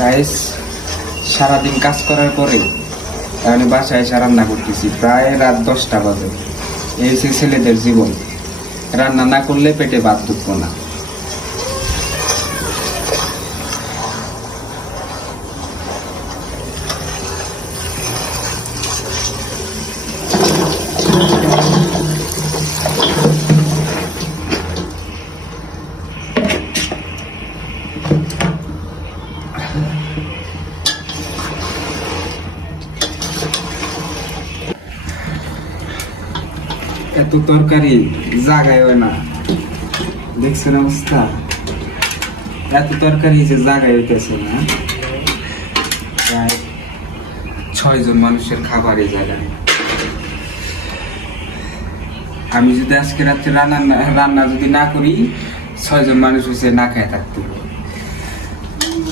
Guys, সারাদিন কাজ করার পরে আমি বাসায় এসে রান্না করতেছি, প্রায় রাত 10টা বাজে। এই যে ছেলেদের জীবন, রান্না না করলে পেটে ভাত ঢুকবো না। এত তরকারি জাগায় হয় না, দেখছেন অবস্থা? এত তরকারি যে জাগায় হইতেছে না। প্রায় 6 জন মানুষের খাবার এই জায়গায়। আমি যদি আজকে রাত্রে রান্না যদি না করি, 6 জন মানুষ হচ্ছে না খায় থাকতে।